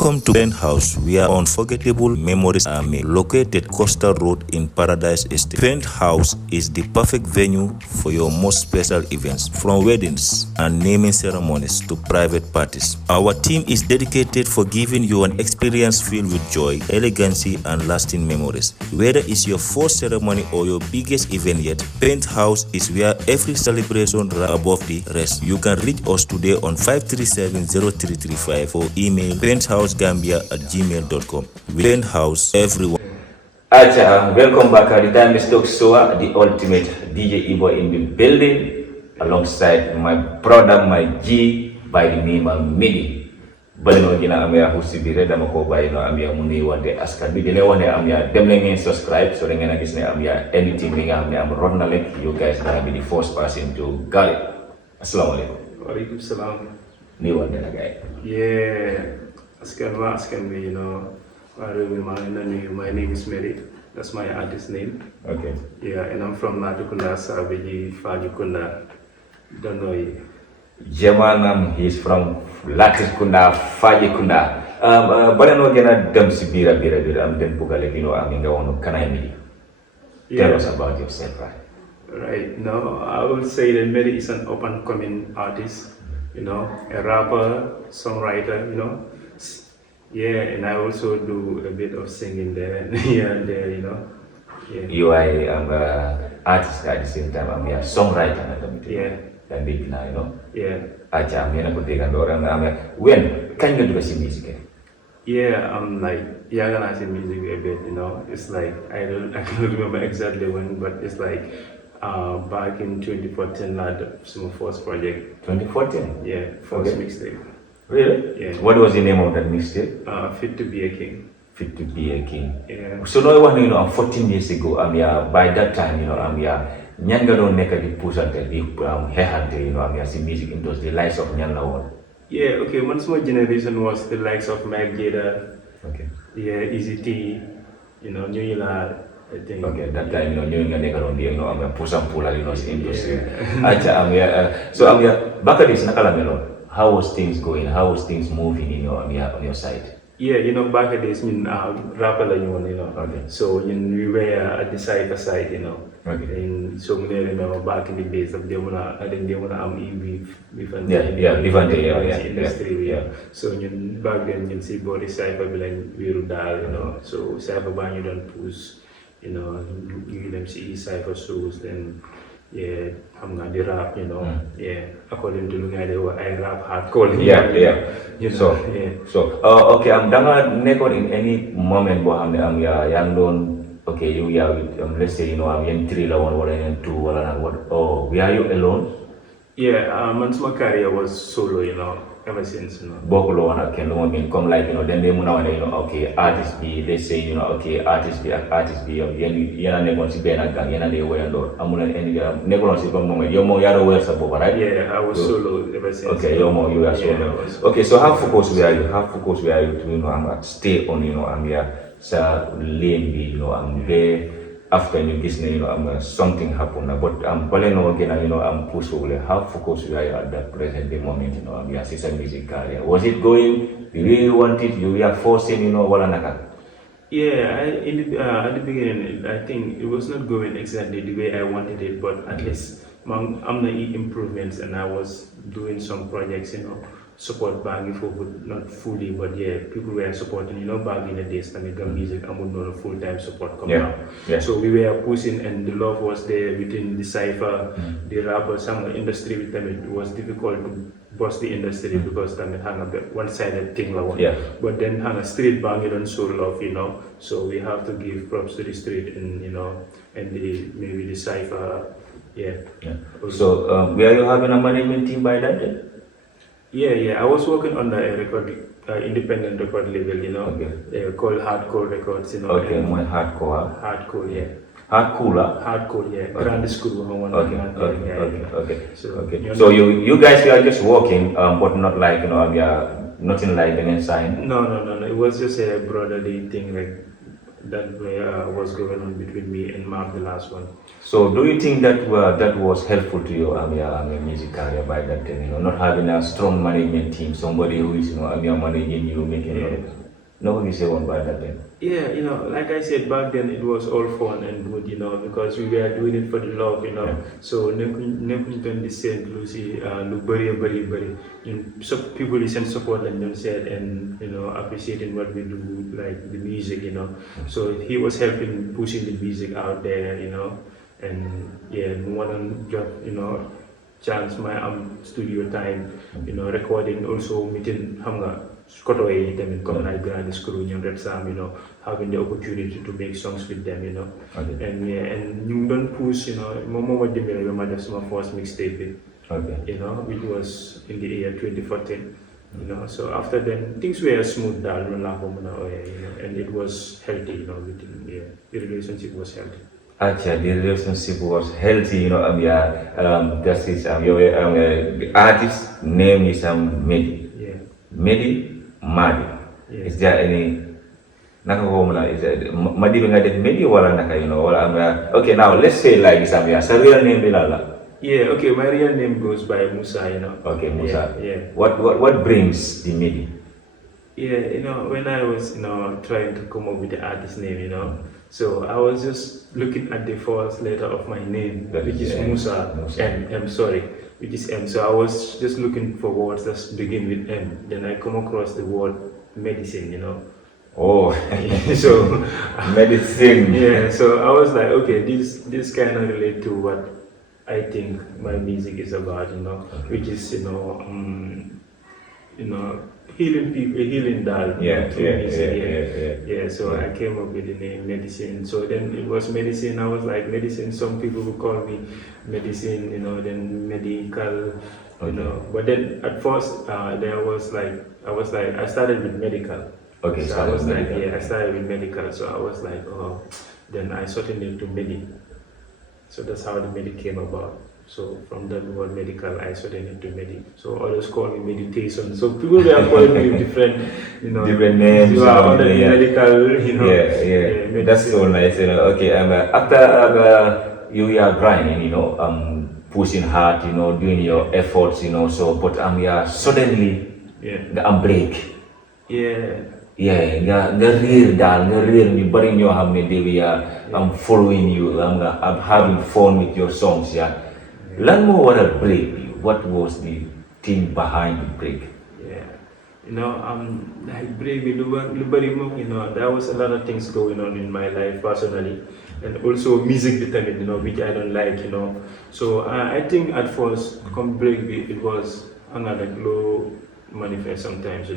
Welcome to Penthouse, where unforgettable memories are made. Located Coastal Road in Paradise Estate. Penthouse is the perfect venue for your most special events, from weddings and naming ceremonies to private parties. Our team is dedicated for giving you an experience filled with joy, elegancy, and lasting memories. Whether it's your first ceremony or your biggest event yet, Penthouse is where every celebration ranks above the rest. You can reach us today on 537-0335 or email penthousegambia@gmail.com. Penthouse, everyone. Acha, welcome back. The time is Talkshow, the ultimate DJ Ibo in the building, alongside my brother, my G, by the name of Maddi. Bali no gina amya husibire dama ko bayi no amya muni wande askan bi dile wone amya dem len ngeen subscribe so ngeen gis ne amya anything li nga amya am ron na lek you guys gonna be the first person to get it. Assalamu alaikum. Wa alaikum salam. Ni wande na gay. Yeah, askan me, you know, my name is Maddi. That's my artist name. Okay. Yeah, and I'm from Natukunda, Saviji, Fajukunda. Don't know you. Jamanam, he's from Latikunda, Fajikunda. But I know gonna dem si bira am dem pugale you know I'm in the one can I meet? Tell us about yourself, right? Right. No, I would say that Maddi is an up and coming artist, you know, a rapper, songwriter, you know. Yeah, and I also do a bit of singing there here and there, you know. Yeah. You are an artist at the same time. I'm a songwriter. Yeah. I'm big now, you know. Yeah. Acha, I'm gonna take orang. When can you do the music? Yeah, I'm like gonna sing music a bit, you know. It's like I don't remember exactly when, but it's like back in 2014, I had my first project. 2014? Yeah, first mixtape. Really? Yeah. What was the name of that mixtape? Fit to be a King. Fit to be a King. Yeah. So now one, you know, 14 years ago, by that time, you know, Nyanga don't make a push at the big head, you know, see music industry, the likes of Nyanga one. Yeah, okay, once my generation was the likes of Maddi, okay. Yeah, Easy T, you know, New Year, I think. Okay, that time, you know, New Year, you know, push and pull, you know, industry. Acha, so back at this, Nakalamelo. How was things going? How was things moving, you know, on your side? Yeah, you know, back at this, rapper, you know. Okay. So we were at the cypher side, you know. Okay. And so many remember back in the days of I think they wanna different industry. Yeah. So back then you see body cypher be like you know. So cypher band you don't push, you know, you them see cypher shows then. Yeah, I'm gonna the rap, you know. Yeah, according to Lunga, I rap hardcore. Yeah. You know, okay, I'm done. Never in any moment, but young don. Okay, you with let's say you know I'm in 3 or in 2 or what? Oh, were you alone? Yeah, my career was solo, you know, ever since, you know. Bokulo can come like you know. Then they muna you know. Okay, artist B. They say you know. Okay, artist B. Yana never see Ben again. Yana they way alone. I'm gonna never see from moment. You're more yaro way sabo, right? Yeah, I was solo ever since. Okay, you are solo. Okay, so how focused were you? How focused were you to you know stay on you know sa lane be you know there. After you get you know something happened, but no again you know push over. How focused you are at that present moment you know your sister music career? Was it going the way you wanted? You were forcing you know wala naka? Yeah, at the beginning I think it was not going exactly the way I wanted it, but at least I'm the improvements and I was doing some projects, you know. Support Bangi for not fully, but yeah, people were supporting, you know, back in the days, I mean, music, I would know full-time support come out. Yeah. So we were pushing and the love was there within the cypher, the rapper, some industry with them, it was difficult to bust the industry because I mean, hang a one-sided thing. Yeah. But then hang a street Bangi don't show love, you know, so we have to give props to the street and, you know, and maybe the cypher, yeah. So, were you having a management team by that day? Yeah. I was working on a independent record label, you know, called Hardcore Records, you know. Okay, more hardcore. Hardcore, yeah. Hardcore, yeah. Grand school. Okay. So you guys are just working, but not like you know, nothing like an sign. No. It was just a brotherly thing, like that was going on between me and Mark, the last one. So do you think that that was helpful to your your music career by that time? Not having a strong management team, somebody who is managing you, making nobody say one by that time. Yeah, like I said back then, it was all fun and good, because we were doing it for the love, So nekkuñ doon di seen lu si lu bëri so people listen support and don't say it and appreciating what we do, like the music, So he was helping pushing the music out there, and yeah, more than just chance my studio time, recording also meeting xam nga koto yi tamit comme ay grand screw ñoom Red Sam, having the opportunity to make songs with them, Okay. and yeah, and ñu don't push, moom moo ma dimbale ba ma def suma first mixtape bi, Okay. which was in the year 2014. So after then things were smooth down, and it was healthy, within the relationship was healthy. Actually, the relationship was healthy, that is, the artist name is Medi. Yeah. Maddi. Yeah. Is there any, naka ko muna, is there, Maddi nga def Medi wala naka, wala okay, now let's say like this, sa real name bilala. Yeah, okay, my real name goes by Musa, Okay, Musa. Yeah. What brings the Medi? Yeah, when I was, trying to come up with the artist name, so I was just looking at the first letter of my name, which is Musa. M, sorry, which is M. So I was just looking for words that begin with M. Then I come across the word medicine, Oh, So medicine. yeah, so I was like, okay, this kind of relate to what I think my music is about, which is, healing people, healing that. Yeah. So I came up with the name medicine. So then it was medicine. I was like medicine. Some people would call me medicine, then medical, But then at first, there was like I started with medical. Okay, so so I was like, medical. yeah, I started with medical. So I was like, oh, then I shortened it to Medi. So that's how the Medi came about. So from that word medical, I shortened it to Medi. So others call me meditation. So people were calling me different, Different names. You are under the medical, Yeah. That's so nice. Okay, after you are grinding, pushing hard, doing your efforts, so but suddenly break. Yeah. nga real ñu bari ñoo xam ne they were following you I'm having fun with your songs lan moo waral break bi what was the thing behind the break? Like break bi lu bari moom, there was a lot of things going on in my life personally, and also music bi tamit, which I don't like, So I think at first come break bi it was like low manifest sometimes,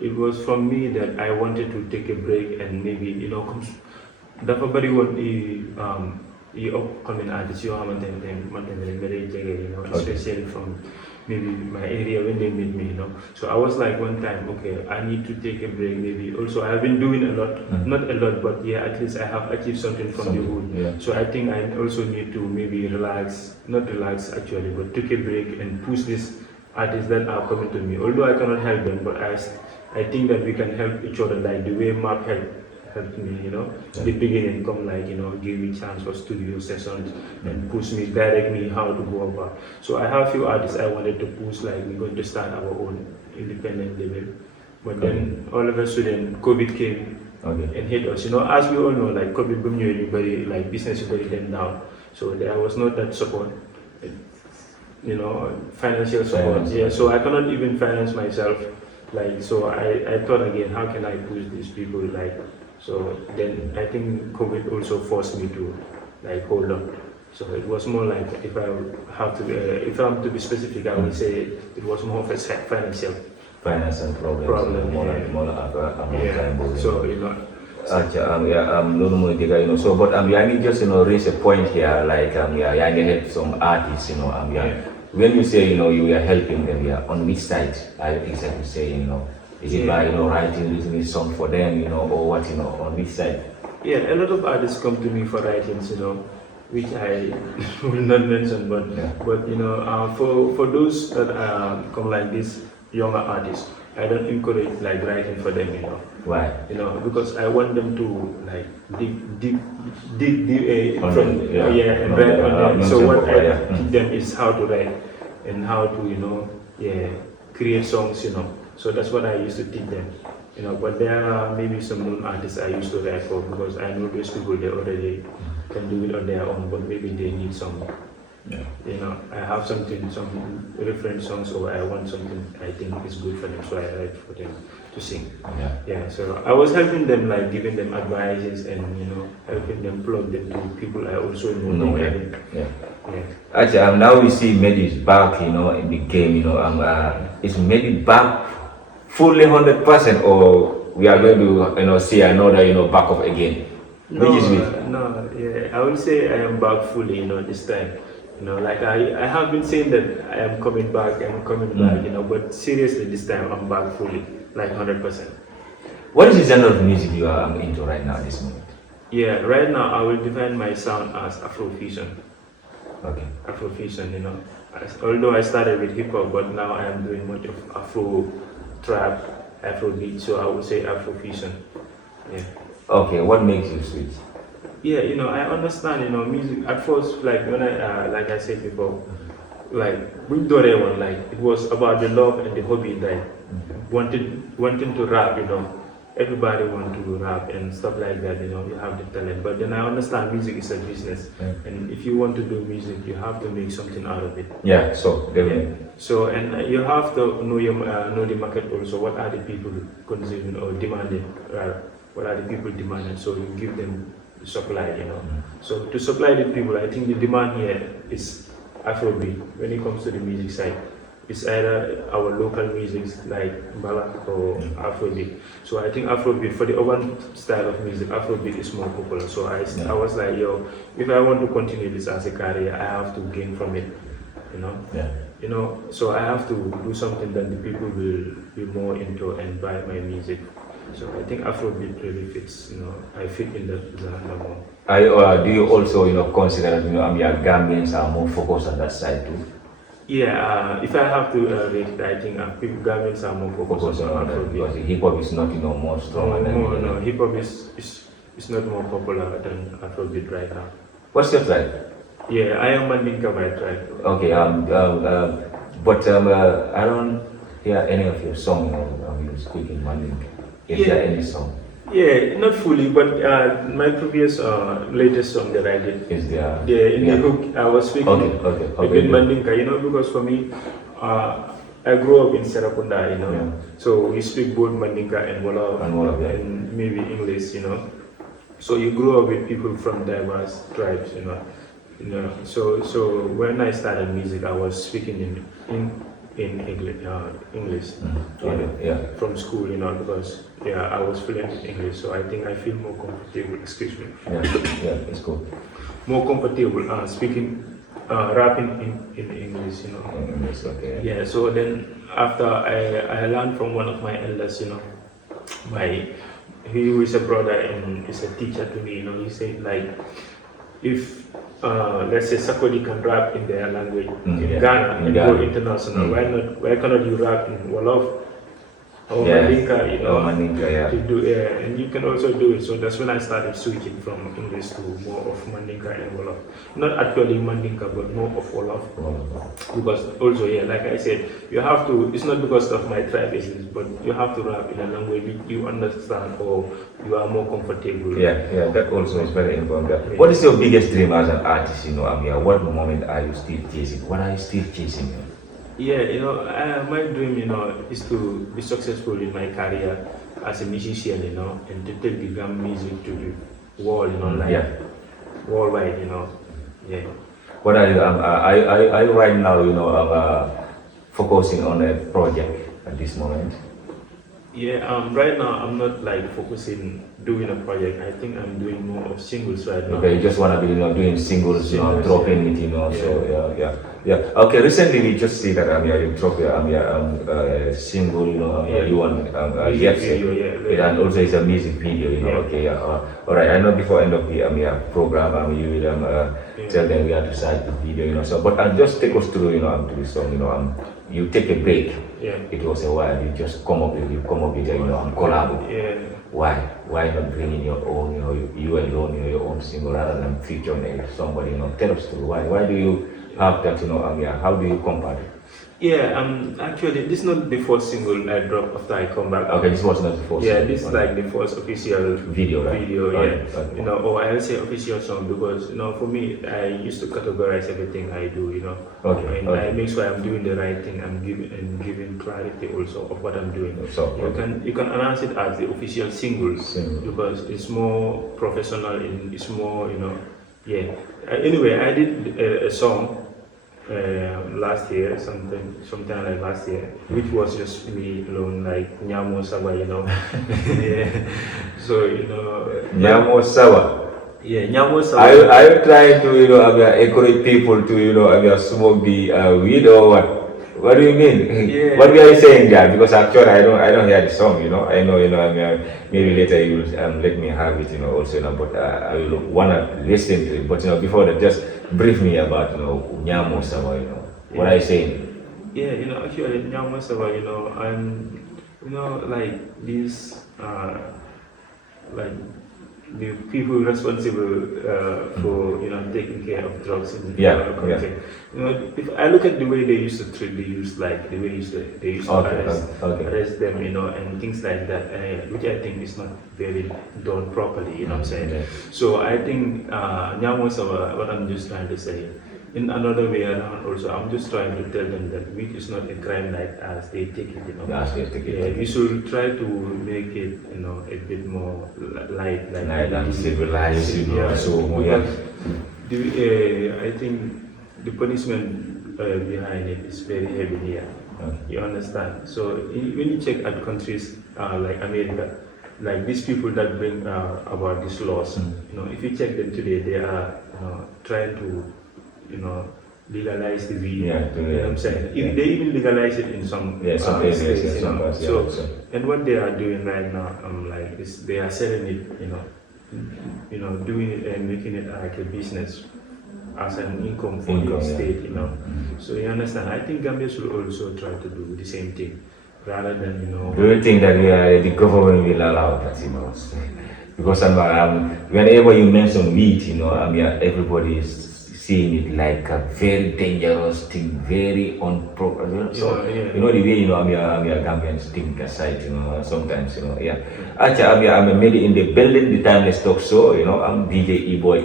It was from me that I wanted to take a break and maybe, dafa bari woon the upcoming artists yoo xamante ne man tamit very jege, especially from maybe my area when they meet me, So I was like one time, okay, I need to take a break maybe. Also, I have been doing a lot, not a lot, but yeah, at least I have achieved something from the hood. Yeah. So I think I also need to maybe not relax actually, but take a break and push these artists that are coming to me. Although I cannot help them, but I think that we can help each other, like the way Mark helped me, the beginning, come like, give me chance for studio sessions and push me, direct me how to go about. So I have few artists I wanted to push, like we're going to start our own independent label. But then all of a sudden COVID came and hit us. As we all know, like COVID boom, everybody, like business very then down. So there was not that support. Financial support. Yeah, so I cannot even finance myself. Like, so I thought again, how can I push these people? Like, so then I think COVID also forced me to like hold on. So it was more like if I'm to be specific, I would say it was more of a financial problem. So loolu mooy dëgg so but yaa ngi just raise a point here like yaa ngi help some artists when you say you are helping them on which side are you exactly saying is it by writing a song for them or what on which side? Yeah, a lot of artists come to me for writings, which I will not mention, but for those that come like this younger artists, I don't encourage like writing for them, you know. Why? You know, because I want them to like dig On from the- yeah, and on write the, on them. So mention what before, I yeah. teach them is how to write and how to create songs, you know. So that's what I used to teach them, you know. But there are maybe some known artists I used to write for because I know those people they already can do it on their own, but maybe they need some. Yeah. You know, I have some reference songs, or I want something I think is good for them, so I write for them to sing. Yeah. Yeah, so I was helping them, like giving them advices and helping them plug them to people I also know. No, yeah. Yeah. Yeah. Actually, now we see Maddi is back, in the game, is Maddi back fully 100%, or we are going to, see another, back up again? No, Which is which? no, yeah, I would say I am back fully, this time. Like I have been saying that I am coming back, but seriously this time I'm back fully, like 100%. What is the genre of music you are into right now at this moment? Yeah, right now I will define my sound as Afrofusion. Okay. Afrofusion, although I started with hip hop, but now I am doing much of Afro trap, Afrobeat, so I would say Afrofusion. Yeah. Okay, what makes you switch? Yeah, I understand, music at first, like when like I said before, like with Dore one, like it was about the love and the hobby, like wanting to rap, everybody want to rap and stuff like that, you have the talent. But then I understand music is a business, and if you want to do music, you have to make something out of it. Yeah, so definitely. So and you have to know the market also. What are the people consuming or demanding? What are the people demanding? So you give them supply, So to supply the people, I think the demand here is Afrobeat. When it comes to the music side, it's either our local music like Mbala or Afrobeat. So I think Afrobeat, for the urban style of music, Afrobeat is more popular. So I was like, if I want to continue this as a career, I have to gain from it, Yeah. So I have to do something that the people will be more into and buy my music. So I think Afrobeat really fits, I fit in the genre more. Do you also, consider that, Gambians are more focused on that side too? Yeah, if I have to rate it, I think people, Gambians are more focused on that, because Afrobeat. hip hop is not, more strong. No, hip hop is not more popular than Afrobeat right now. What's your tribe? Yeah, I am Mandinka by tribe. Okay, but I don't hear any of your song, you speak in Mandinka. Is there any song? Yeah, not fully, but my previous latest song that I did Is there? in the hook, I was speaking in Mandinka, because for me, I grew up in Serakunda, so we speak both Mandinka and Wolof and maybe English, So you grow up with people from diverse tribes, So when I started music, I was speaking in English, from school, because I was fluent in English, so I think I feel more comfortable. Excuse me. Yeah, it's cool. More comfortable speaking, rapping in English, English, okay. Yeah. So then after I learned from one of my elders, he was a brother and is a teacher to me. He said like, if let's say Sakodi can rap in their language in Ghana and go international, why cannot you rap in Wolof or Mandinka, Mandinka, to do and you can also do it. So that's when I started switching from English to more of Mandinka and Wolof. Not actually Mandinka, but more of Wolof. Because also, like I said, you have to, it's not because of my tribe, but you have to rap in a language you understand or you are more comfortable. Yeah, that also is very important. Yeah. What is your biggest dream as an artist, Amir? What moment are you still chasing? What are you still chasing? Yeah, my dream, is to be successful in my career as a musician, and to take the Gam music to the world, worldwide, Yeah. What are you? Are you right now, focusing on a project at this moment? Yeah, right now I'm not like focusing doing a project. I think I'm doing more of singles right now. Okay, you just want to be doing singles, dropping it, so yeah. Okay, recently we just see that you dropped your single, you want and also it's a music video, Okay, all right. I know before end of the program, you will tell them we have to start the video, So, but just take us through, to the song, you take a break. Yeah. It was a while. You just come up with and collab. Yeah. Why not bring in your own, you alone, your own single rather than featuring somebody, tell us through why do you have that, how do you compare it? Yeah, actually, this is not the first single I dropped after I come back. Okay, this was not the first. Yeah, this is like the first official video, right? Video, okay. yeah. Okay. Or I'll say official song because for me, I used to categorize everything I do. Okay. And I make sure I'm doing the right thing. I'm giving clarity also of what I'm doing. So you can announce it as the official singles because it's more professional and it's more yeah. Anyway, I did a song. Last year, sometime like last year, which was just me alone, like Nyamo Sawa, yeah. So Nyamo Sawa. Yeah, Nyamo Sawa. Are you trying to encourage people to smoke the weed or what? What do you mean? Yeah. What were you saying there? Because actually I don't hear the song. I know maybe later you will let me have it. Also, but I will wanna listen to it. But before that, just brief me about Nyamo Sawa. What are you saying? Yeah, actually Nyamo Sawa. I'm like these like the people responsible for taking care of drugs in the country. If I look at the way they used to treat the youth, like the way they used to arrest them, and things like that, which I think is not very done properly. You know what I'm saying? Yeah. So I think Nyamo Sawa, what I'm just trying to say. In another way around also, I'm just trying to tell them that weed is not a crime like as they take it, Yes, they take it. We should try to make it, a bit more light, like and civilized, yeah. So I think the punishment behind it is very heavy here. Okay. You understand? So when you check at countries like America, like these people that bring about these laws, if you check them today, they are trying to legalize the weed. Yeah, you know what I'm saying? Yeah. They even legalize it in some some areas, states, some parts, So, and what they are doing right now, is they are selling it, doing it and making it like a business as an income for the state, So you understand? I think Gambia should also try to do the same thing, rather than Do you think that the government will allow that? Because whenever you mention weed, everybody is seeing it like a very dangerous thing, very unproper. So the way I'm a Gambian think aside, sometimes Actually, I'm a Maddi in the building, the Timeless Talkshow. I'm DJ E-Boy,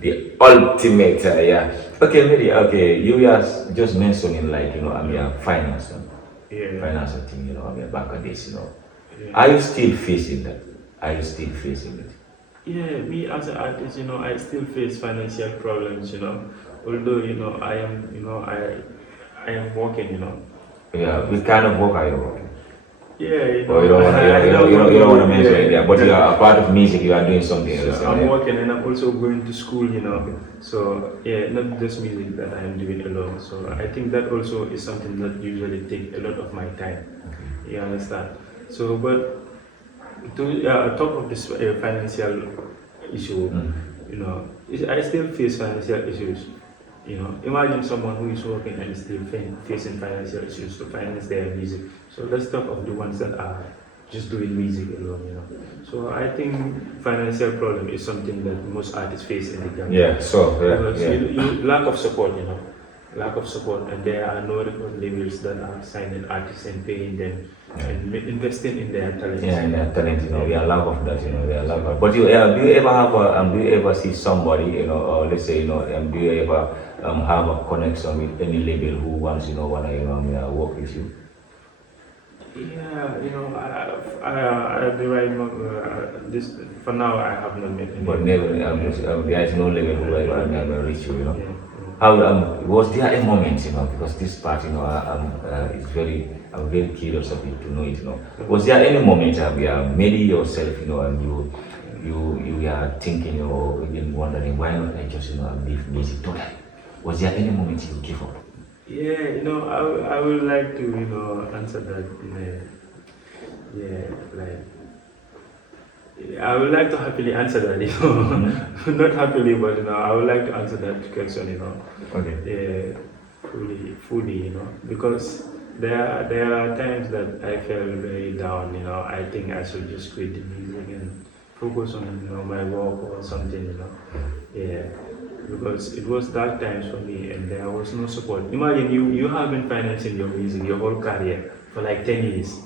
the ultimate. Okay, Maddi. Okay, you were just mentioning I'm a finance, financial thing. I'm a banker this. Are you still facing that? Are you still facing it? Yeah, me as an artist, I still face financial problems, although, I am, I am working, Yeah, which kind of work are you working? Yeah, you don't want to mention it, but you are a part of music, you are doing something else. I'm working and I'm also going to school, So, not just music that I'm doing alone. So, I think that also is something that usually takes a lot of my time. You understand? So, but to talk of this financial issue, I still face financial issues. Imagine someone who is working and still facing financial issues to finance their music. So let's talk of the ones that are just doing music alone. So I think financial problem is something that most artists face in the Gambia. Because lack of support, lack of support, and there are no record labels that are signing artists and paying them and investing in their talent. Yeah, in their talent, we are lack of that, we are lack of. But do you ever have do you ever see somebody, or let's say, do you ever have a connection with any label who wants, wanna work with you? Yeah, at the right moment, this for now I have not met any. But never, there is no label who ever never reach you, Yeah. How was there a moment, because this part, is I'm very curious of it to know it, Was there any moment where maybe yourself, and you are thinking or even wondering why not I just, leave music totally? Was there any moment you give up? Yeah, I would like to, answer that I would like to happily answer that, Not happily, but I would like to answer that question, Okay. Yeah, fully, because there are times that I felt very down. I think I should just quit the music and focus on my work or something. Yeah, because it was dark times for me and there was no support. Imagine you have been financing your music your whole career for like 10 years